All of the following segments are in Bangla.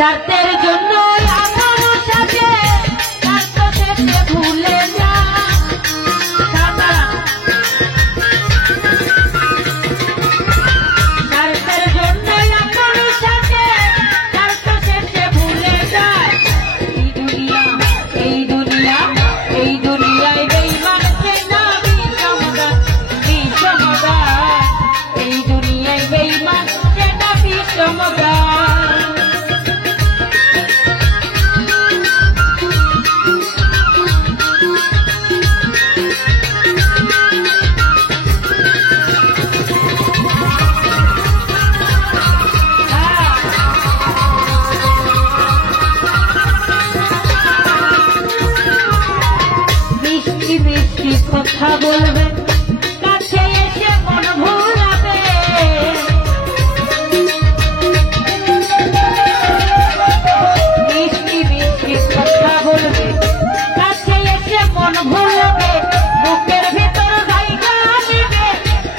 স্বার্থের জন্য এখনো সাথে স্বার্থ থেকে ভুলে যা স্বার্থের জন্য এখনো সাথে স্বার্থ থেকে ভুলে যায় এই দুনিয়ায় বেঈমান সেনা বিষমদার এই দুনিয়ায় বেঈমান সেনা বিষমদার কথা বলবে কাছে এসে মন ভুলাবে মিষ্টি মিষ্টি কথা বলবে কাছে এসে মন ভুলাবে বুকের ভিতর জায়গা দিবে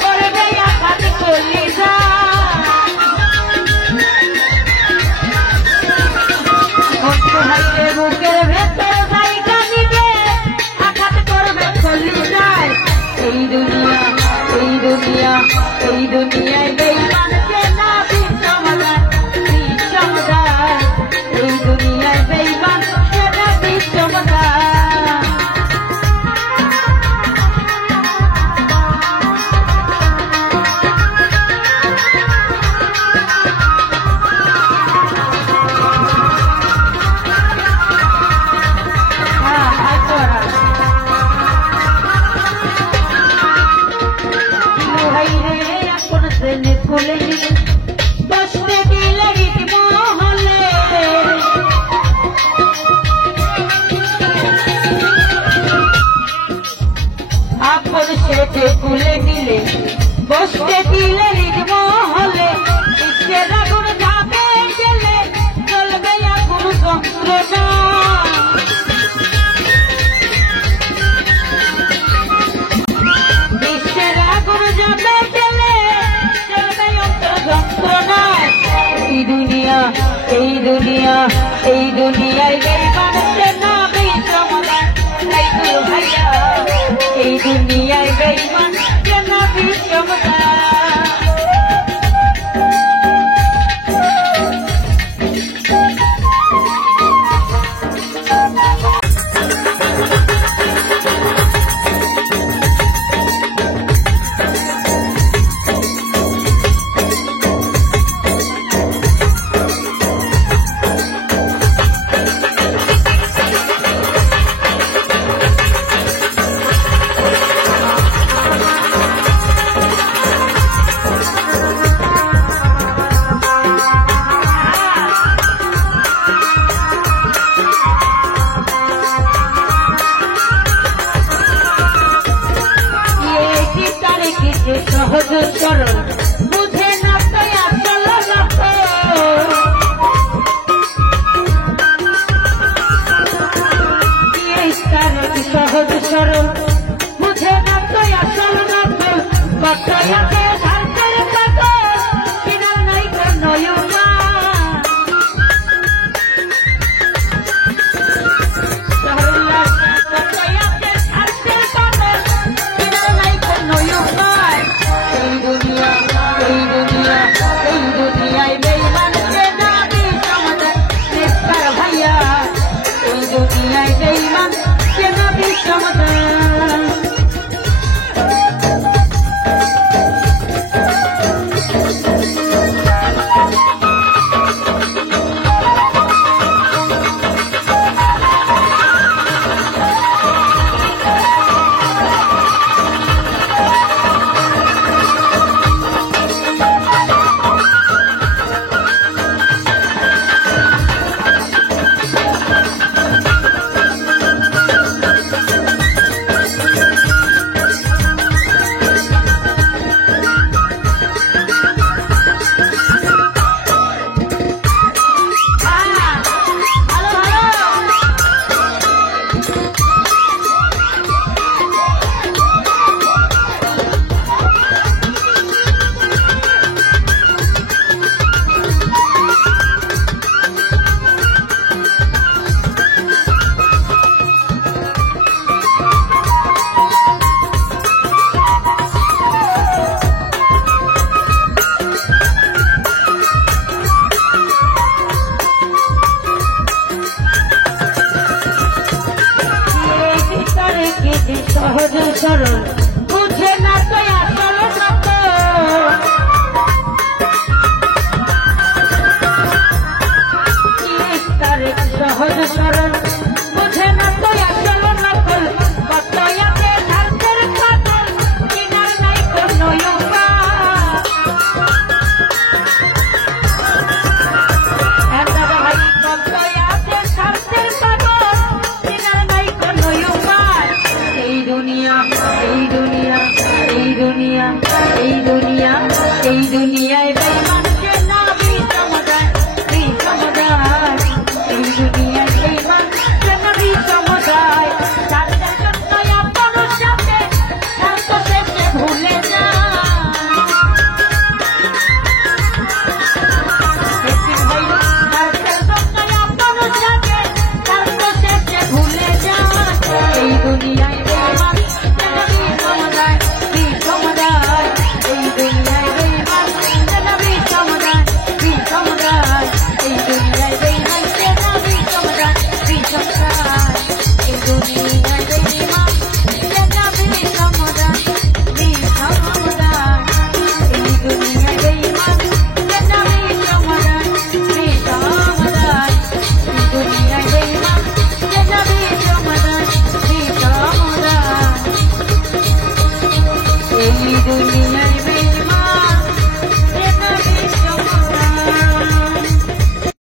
করবে আঘাত কলিজা বন্ধু হাতে বুকের ভেতর জায়গা দিবে আঘাত করবে কলিজায় এই দুনিয়ায় বেঈমান সেনা বিষমদার এই দুনিয়ায় বেঈমান সেনা বিষমদার কোলে বসতে দিলে মহলে আপন সেটে কুলে নিলে বসতে দিলে মহলে ইচ্ছের আগুন ঝাঁপে গেলে চলবে আগুন যন্ত্রণা ইচ্ছের আগুন ঝাঁপে এই দুনিয়ায় বেঈমান সেনা বিষমদার এই দুনিয়ায় বেঈমান